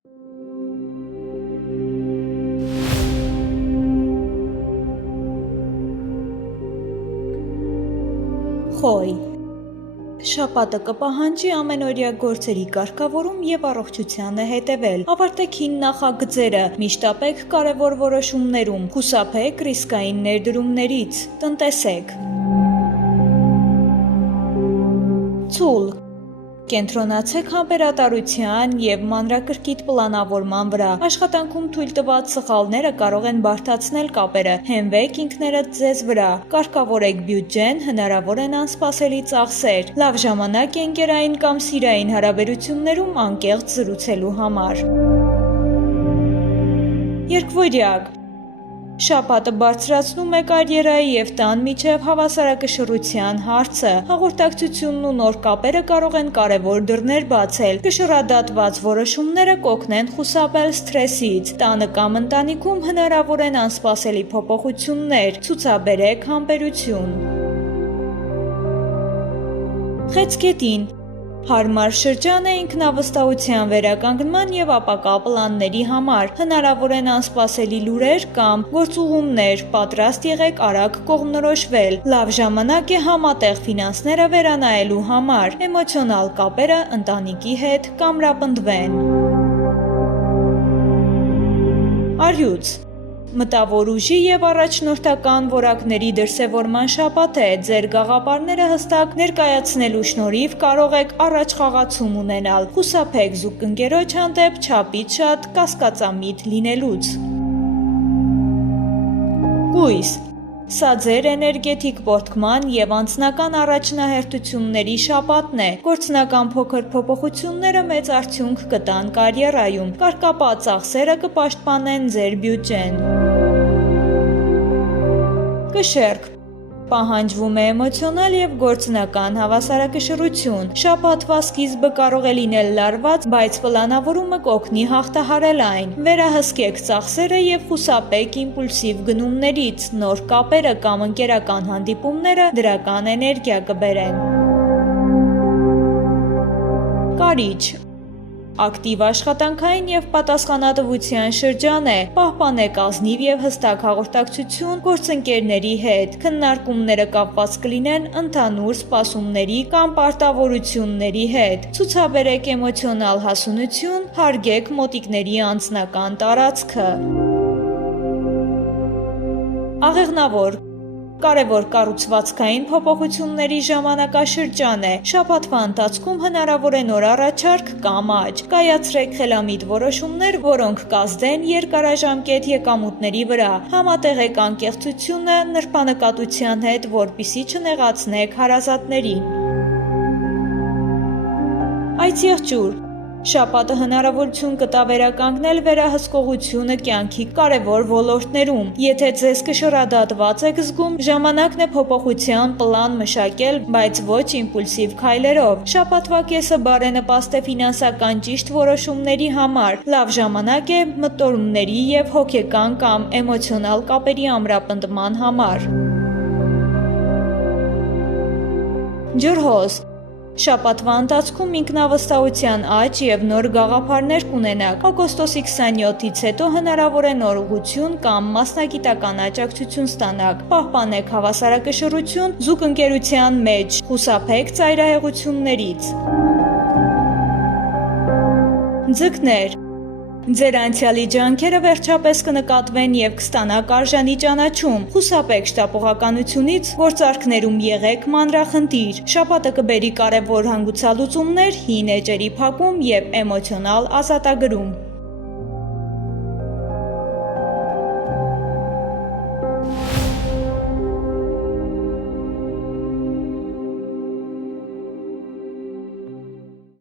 Խոյ Շաբաթը կպահանջի ամենօրյա գործերի կարգավորում և առողջությանը հետևել, ավարտեք հին նախագծերը, միշտ ապեք կարևոր որոշումներում, խուսափեք ռիսկային ներդրումներից, տնտեսեք։ Ցուլ Կենտրոնացեք համբերատարության և մանրակրկիտ պլանավորման վրա, աշխատանքում թույլ տված սխալները կարող են բարդացնել կապերը, հենվեք ինքներդ ձեզ վրա, կարգավորեք բյուջեն, հնարավոր են անսպասելի ծախսեր, լավ ժամանակ է ընկերային կամ սիրային հարաբերություններում անկեղծ զրուցելու համար։ Երկվորյակ Շաբաթը բարձրացնում է կարիերայի և տան միջև հավասարակշռության հարցը, հաղորդակցությունն ու նոր կապերը կարող են կարևոր դռներ բացել, կշռադատված որոշումները կօգնեն խուսափել սթրեսից, տանը կամ ընտանիքում հնարավոր են անսպասելի փոփոխություններ, ցուցաբերեք համբերություն։ Խեցգետին Հարմար շրջան է ինքնավստահության վերականգնման և ապակա պլանների համար, հնարավոր են անսպասելի լուրեր կամ գործուղումներ, պատրաստ եղեք արագ կողմնորոշվել, լավ ժամանակ է համատեղ ֆինանսները վերանայելու համար, էմոցիոնալ կապերը ընտանիքի հետ կամրապնդվեն։ Առյուծ Մտավոր ուժի և առաջնորդական որակների դրսևորման շաբաթ է, ձեր գաղափարները հստակ ներկայացնելու շնորհիվ կարող եք առաջխաղացում ունենալ, խուսափեք զուգընկերոջ հանդեպ չափից շատ կասկածամիտ լինելուց։ Կույս Սա ձեր էներգետիկ պոռթկման և անձնական առաջնահերթությունների շաբաթն է, գործնական փոքր փոփոխությունները մեծ արդյունք կտան կարիերայում, կարգապահ ծախսերը կպաշտպանեն ձեր բյուջեն։ Կշեռք Պահանջվում է էմոցիոնալ և գործնական հավասարակշռություն, շաբաթվա սկիզբը կարող է լինել լարված, բայց պլանավորումը կօգնի հաղթահարել այն, վերահսկեք ծախսերը և խուսափեք իմպուլսիվ գնումներից, նոր կապերը կամ ընկերական հանդիպումները դրական էներգիա կբերեն։ Կարիճ Ակտիվ աշխատանքային և պատասխանատվության շրջան է, պահպանեք ազնիվ և հստակ հաղորդակցություն գործընկերների հետ, քննարկումները կապված կլինեն ընդհանուր սպասումների կամ պարտավորությունների հետ, ցուցաբերեք էմոցիոնալ հասունություն, հարգեք մոտիկների անձնական տարածքը։ Աղեղնավոր Կարևոր կառուցվածքային փոփոխությունների ժամանակաշրջան է, շաբաթվա ընթացքում հնարավոր է նոր առաջարկ կամ աճ, կայացրեք խելամիտ որոշումներ, որոնք կազդեն երկարաժամկետ եկամուտների վրա, համատեղեք անկեղծությունը նրբանկատության հետ, որպեսզի չնեղացնեք հարազատներին։ Այծեղջյուր Շաբաթը հնարավորություն կտա վերականգնել վերահսկողությունը կյանքի կարևոր ոլորտներում, եթե ձեզ կշռադատված եք զգում, ժամանակն է փոփոխության պլան մշակել, բայց ոչ իմպուլսիվ քայլերով, շաբաթվա կեսը բարենպաստ է ֆինանսական ճիշտ որոշումների համար, լավ ժամանակ է մտորումների և հոգեկան կամ էմոցիոնալ կապերի ամրապնդման համար։ Ջրհոզ Շաբաթվա ընթացքում ինքնավստահության աճ և նոր գաղափարներ կունենաք, օգոստոսի 27-ից հետո հնարավոր է նոր ուղղություն կամ մասնագիտական աջակցություն ստանաք, պահպանեք հավասարակշռություն զուգընկերության մեջ, խուսափեք ծայրահեղություններից։ Ձկներ Ձեր անցյալի ջանքերը վերջապես կնկատվեն և կստանաք արժանի ճանաչում, խուսափեք շտապողականությունից, գործարքներում եղեք մանրախնդիր, շաբաթը կբերի կարևոր հանգուցալուծումներ, հին էջերի փակում և էմոցիոնալ ազատագրում։